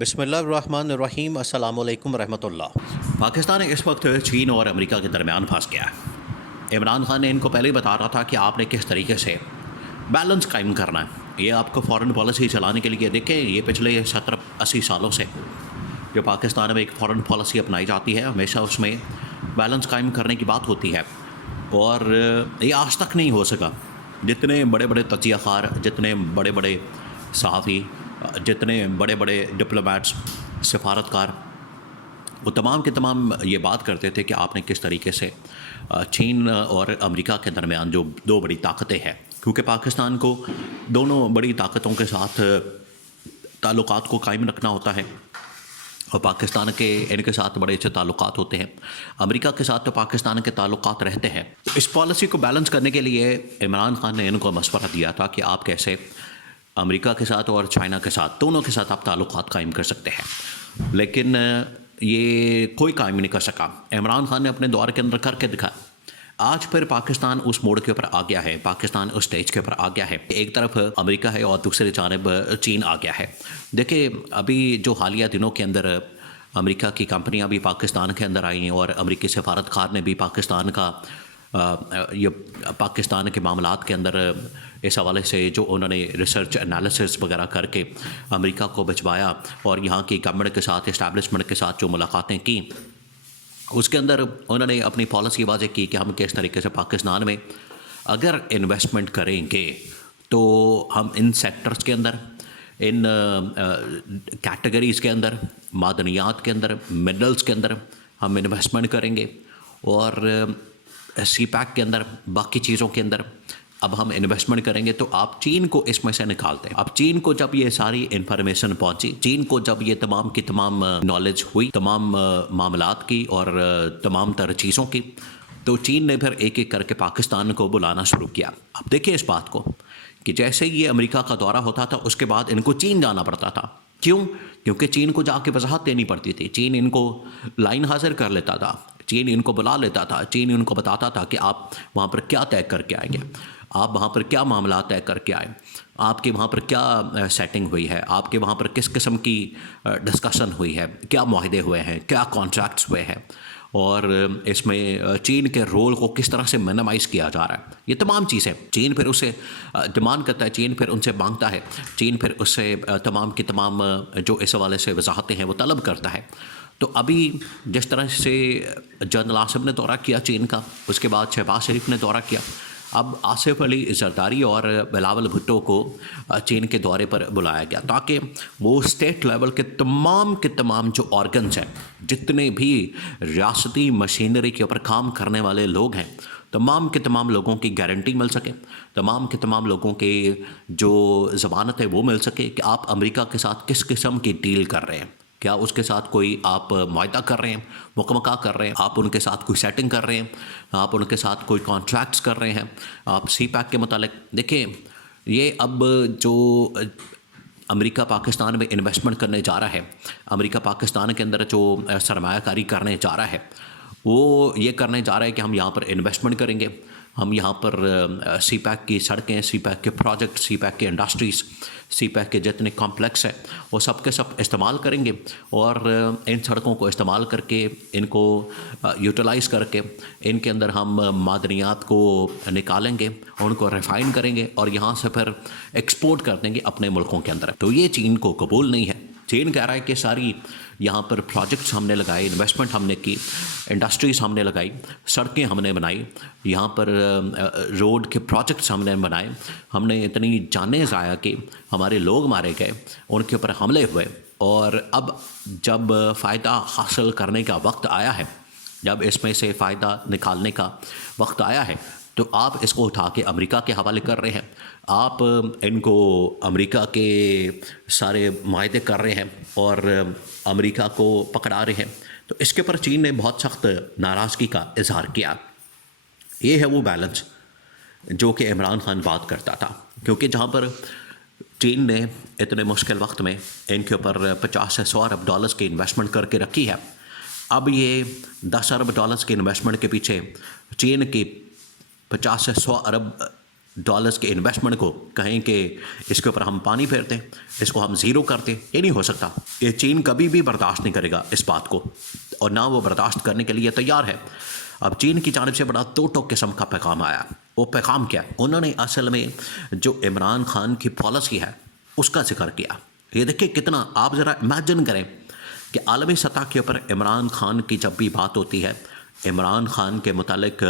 بسم اللہ الرحمن الرحیم، السلام علیکم ورحمۃ اللہ۔ پاکستان اس وقت چین اور امریکہ کے درمیان پھنس گیا ہے۔ عمران خان نے ان کو پہلے ہی بتا رہا تھا کہ آپ نے کس طریقے سے بیلنس قائم کرنا ہے۔ یہ آپ کو فارن پالیسی چلانے کے لیے دیکھیں، یہ پچھلے 70-80 سالوں سے جو پاکستان میں ایک فارن پالیسی اپنائی جاتی ہے، ہمیشہ اس میں بیلنس قائم کرنے کی بات ہوتی ہے، اور یہ آج تک نہیں ہو سکا۔ جتنے بڑے بڑے تجزیہ کار، جتنے بڑے بڑے صحافی، جتنے بڑے بڑے ڈپلومیٹس، سفارتکار، وہ تمام کے تمام یہ بات کرتے تھے کہ آپ نے کس طریقے سے چین اور امریکہ کے درمیان جو دو بڑی طاقتیں ہیں، کیونکہ پاکستان کو دونوں بڑی طاقتوں کے ساتھ تعلقات کو قائم رکھنا ہوتا ہے، اور پاکستان کے ان کے ساتھ بڑے اچھے تعلقات ہوتے ہیں۔ امریکہ کے ساتھ تو پاکستان کے تعلقات رہتے ہیں۔ اس پالیسی کو بیلنس کرنے کے لیے عمران خان نے ان کو مشورہ دیا تھا کہ آپ کیسے امریکہ کے ساتھ اور چائنا کے ساتھ، دونوں کے ساتھ آپ تعلقات قائم کر سکتے ہیں، لیکن یہ کوئی قائم نہیں کر سکا۔ عمران خان نے اپنے دور کے اندر کر کے دکھایا۔ آج پھر پاکستان اس موڑ کے اوپر آ گیا ہے، پاکستان اس سٹیج کے اوپر آ گیا ہے۔ ایک طرف امریکہ ہے اور دوسری جانب چین آ گیا ہے۔ دیکھیں، ابھی جو حالیہ دنوں کے اندر امریکہ کی کمپنیاں بھی پاکستان کے اندر آئیں، اور امریکی سفارتکار نے بھی پاکستان کے معاملات کے اندر اس حوالے سے جو انہوں نے ریسرچ انالیسس وغیرہ کر کے امریکہ کو بچوایا، اور یہاں کی گورنمنٹ کے ساتھ، اسٹیبلشمنٹ کے ساتھ جو ملاقاتیں کیں، اس کے اندر انہوں نے اپنی پالیسی واضح کی کہ ہم کس طریقے سے پاکستان میں اگر انویسٹمنٹ کریں گے تو ہم ان سیکٹرز کے اندر، ان کیٹیگریز کے اندر، معدنیات کے اندر، منرلز کے اندر ہم انویسٹمنٹ کریں گے، اور سی پیک کے اندر، باقی چیزوں کے اندر اب ہم انویسٹمنٹ کریں گے۔ تو آپ چین کو اس میں سے نکالتے ہیں۔ اب چین کو جب یہ ساری انفارمیشن پہنچی، چین کو جب یہ تمام کی تمام نالج ہوئی، تمام معاملات کی اور تمام تر چیزوں کی، تو چین نے پھر ایک ایک کر کے پاکستان کو بلانا شروع کیا۔ اب دیکھیں اس بات کو کہ جیسے یہ امریکہ کا دورہ ہوتا تھا، اس کے بعد ان کو چین جانا پڑتا تھا۔ کیوں؟ کیونکہ چین کو جا کے وضاحت دینی پڑتی تھی، چین ان کو لائن حاضر کر لیتا تھا، چین ان کو بلا لیتا تھا، چین ان کو بتاتا تھا کہ آپ وہاں پر کیا طے کر کے آئیں گے، آپ وہاں پر کیا معاملات طے کر کے آئیں، آپ کے وہاں پر کیا سیٹنگ ہوئی ہے، آپ کے وہاں پر کس قسم کی ڈسکشن ہوئی ہے، کیا معاہدے ہوئے ہیں، کیا کانٹریکٹس ہوئے ہیں، اور اس میں چین کے رول کو کس طرح سے منیمائز کیا جا رہا ہے۔ یہ تمام چیزیں چین پھر اسے ڈیمانڈ کرتا ہے، چین پھر ان سے مانگتا ہے، چین پھر اس سے تمام کی تمام جو اس حوالے سے وضاحتیں ہیں وہ طلب کرتا ہے۔ تو ابھی جس طرح سے جنرل آصف نے دورہ کیا چین کا، اس کے بعد شہباز شریف نے دورہ کیا، اب آصف علی زرداری اور بلاول بھٹو کو چین کے دورے پر بلایا گیا، تاکہ وہ اسٹیٹ لیول کے تمام جو آرگنز ہیں، جتنے بھی ریاستی مشینری کے اوپر کام کرنے والے لوگ ہیں، تمام کے تمام لوگوں کی گارنٹی مل سکے، تمام کے تمام لوگوں کے جو ضمانت ہے وہ مل سکے کہ آپ امریکہ کے ساتھ کس قسم کی ڈیل کر رہے ہیں، کیا اس کے ساتھ کوئی آپ معاہدہ کر رہے ہیں، مکمکہ کر رہے ہیں، آپ ان کے ساتھ کوئی سیٹنگ کر رہے ہیں، آپ ان کے ساتھ کوئی کانٹریکٹس کر رہے ہیں، آپ سی پیک کے متعلق۔ دیکھیں، یہ اب جو امریکہ پاکستان میں انویسٹمنٹ کرنے جا رہا ہے، امریکہ پاکستان کے اندر جو سرمایہ کاری کرنے جا رہا ہے، وہ یہ کرنے جا رہا ہے کہ ہم یہاں پر انویسٹمنٹ کریں گے، ہم یہاں پر سی پیک کی سڑکیں، سی پیک کے پروجیکٹ، سی پیک کے انڈسٹریز، سی پیک کے جتنے کمپلیکس ہیں وہ سب کے سب استعمال کریں گے، اور ان سڑکوں کو استعمال کر کے، ان کو یوٹیلائز کر کے، ان کے اندر ہم معدنیات کو نکالیں گے، ان کو ریفائن کریں گے، اور یہاں سے پھر ایکسپورٹ کر دیں گے اپنے ملکوں کے اندر۔ تو یہ چین کو قبول نہیں ہے۔ چین کہہ رہا ہے کہ ساری یہاں پر پروجیکٹس ہم نے لگائے، انویسٹمنٹ ہم نے کی، انڈسٹریز ہم نے لگائی، سڑکیں ہم نے بنائی، یہاں پر روڈ کے پروجیکٹس ہم نے بنائے، ہم نے اتنی جانیں ضائع کی، ہمارے لوگ مارے گئے، ان کے اوپر حملے ہوئے، اور اب جب فائدہ حاصل کرنے کا وقت آیا ہے، جب اس میں سے فائدہ نکالنے کا وقت آیا ہے، تو آپ اس کو اٹھا کے امریکہ کے حوالے کر رہے ہیں، آپ ان کو امریکہ کے سارے معاہدے کر رہے ہیں اور امریکہ کو پکڑا رہے ہیں۔ تو اس کے پر چین نے بہت سخت ناراضگی کا اظہار کیا۔ یہ ہے وہ بیلنس جو کہ عمران خان بات کرتا تھا، کیونکہ جہاں پر چین نے اتنے مشکل وقت میں ان کے اوپر 50 سے 100 ارب ڈالرز کی انویسٹمنٹ کر کے رکھی ہے، اب یہ 10 ارب ڈالرز کی انویسٹمنٹ کے پیچھے چین کی 50 سے 100 ارب ڈالرز کے انویسٹمنٹ کو کہیں کہ اس کے اوپر ہم پانی پھیرتے ہیں، اس کو ہم زیرو کرتے، یہ نہیں ہو سکتا. یہ چین کبھی بھی برداشت نہیں کرے گا اس بات کو، اور نہ وہ برداشت کرنے کے لیے تیار ہے. اب چین کی جانب سے بڑا دو ٹوک قسم کا پیغام آیا. وہ پیغام کیا ہے؟ انہوں نے اصل میں جو عمران خان کی پالیسی ہے اس کا ذکر کیا. یہ دیکھیں کتنا، آپ ذرا امیجن کریں کہ عالمی سطح کے اوپر عمران خان کی جب بھی بات ہوتی ہے، عمران خان کے متعلق،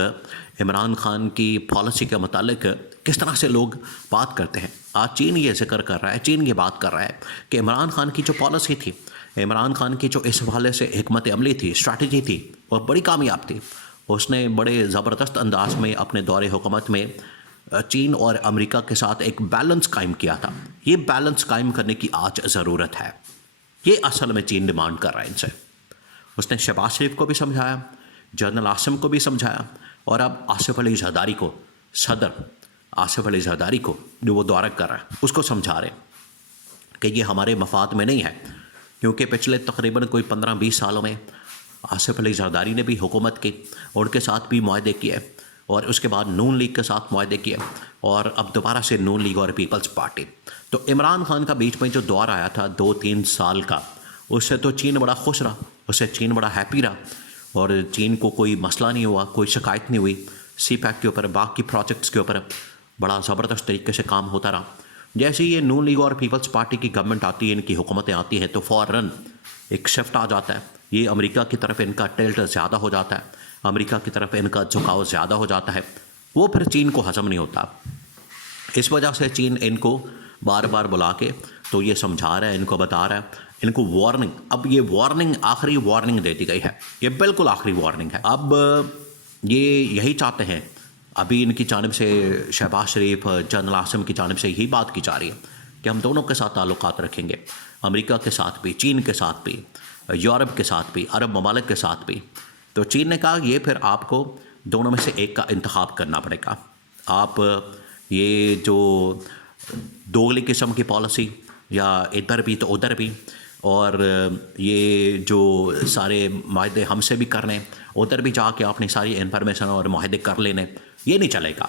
عمران خان کی پالیسی کے متعلق کس طرح سے لوگ بات کرتے ہیں. آج چین یہ ذکر کر رہا ہے، چین یہ بات کر رہا ہے کہ عمران خان کی جو پالیسی تھی، عمران خان کی جو اس حوالے سے حکمت عملی تھی، اسٹریٹجی تھی، وہ بڑی کامیاب تھی. اس نے بڑے زبردست انداز میں اپنے دور حکومت میں چین اور امریکہ کے ساتھ ایک بیلنس قائم کیا تھا. یہ بیلنس قائم کرنے کی آج ضرورت ہے. یہ اصل میں چین ڈیمانڈ کر رہا ہے ان سے. اس نے شہباز شریف کو بھی سمجھایا، جنرل عاصم کو بھی سمجھایا، اور اب آصف علی زرداری کو، صدر آصف علی زرداری کو جو وہ دورہ کر رہا ہے اس کو سمجھا رہے کہ یہ ہمارے مفاد میں نہیں ہے. کیونکہ پچھلے تقریباً کوئی 15-20 سالوں میں آصف علی زرداری نے بھی حکومت کی، اور ان کے ساتھ بھی معاہدے کیے، اور اس کے بعد نون لیگ کے ساتھ معاہدے کیے، اور اب دوبارہ سے نون لیگ اور پیپلز پارٹی. تو عمران خان کا بیچ میں جو دور آیا تھا 2-3 سال کا، اس سے تو چین بڑا خوش رہا، اس سے چین بڑا ہیپی رہا، اور چین کو کوئی مسئلہ نہیں ہوا، کوئی شکایت نہیں ہوئی. سی پیک کے اوپر، باقی پروجیکٹس کے اوپر بڑا زبردست طریقے سے کام ہوتا رہا. جیسے یہ نون لیگ اور پیپلز پارٹی کی گورنمنٹ آتی ہے، ان کی حکومتیں آتی ہیں، تو فوراً ایک شفٹ آ جاتا ہے. یہ امریکہ کی طرف ان کا ٹلٹ زیادہ ہو جاتا ہے، امریکہ کی طرف ان کا جھکاؤ زیادہ ہو جاتا ہے. وہ پھر چین کو ہضم نہیں ہوتا. اس وجہ سے چین ان کو بار بار بلا کے تو یہ سمجھا رہا ہے، ان کو بتا رہا ہے، ان کو وارننگ. اب یہ وارننگ آخری وارننگ دے دی گئی ہے، یہ بالکل آخری وارننگ ہے. اب یہ یہی چاہتے ہیں، ابھی ان کی جانب سے شہباز شریف، جنرل عاصم کی جانب سے یہی بات کی جا رہی ہے کہ ہم دونوں کے ساتھ تعلقات رکھیں گے، امریکہ کے ساتھ بھی، چین کے ساتھ بھی، یورپ کے ساتھ بھی، عرب ممالک کے ساتھ بھی. تو چین نے کہا یہ پھر آپ کو دونوں میں سے ایک کا انتخاب کرنا پڑے گا. آپ یہ جو دوگلی قسم کی پالیسی، یا ادھر بھی تو ادھر بھی، اور یہ جو سارے معاہدے ہم سے بھی کر لیں، ادھر بھی جا کے آپ نے ساری انفارمیشن اور معاہدے کر لینے، یہ نہیں چلے گا.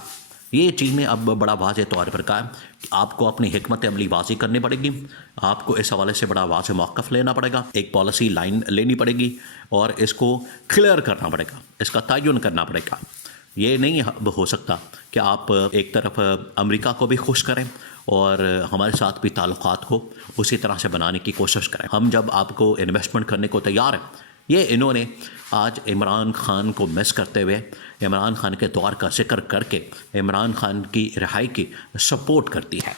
یہ چین نے اب بڑا واضح طور پر کہا کہ آپ کو اپنی حکمت عملی واضح کرنی پڑے گی، آپ کو اس حوالے سے بڑا واضح موقف لینا پڑے گا، ایک پالیسی لائن لینی پڑے گی، اور اس کو کلیئر کرنا پڑے گا، اس کا تعین کرنا پڑے گا. یہ نہیں ہو سکتا کہ آپ ایک طرف امریکہ کو بھی خوش کریں اور ہمارے ساتھ بھی تعلقات کو اسی طرح سے بنانے کی کوشش کریں. ہم جب آپ کو انویسٹمنٹ کرنے کو تیار ہیں. یہ انہوں نے آج عمران خان کو مس کرتے ہوئے، عمران خان کے دور کا ذکر کر کے عمران خان کی رہائی کی سپورٹ کرتی ہے.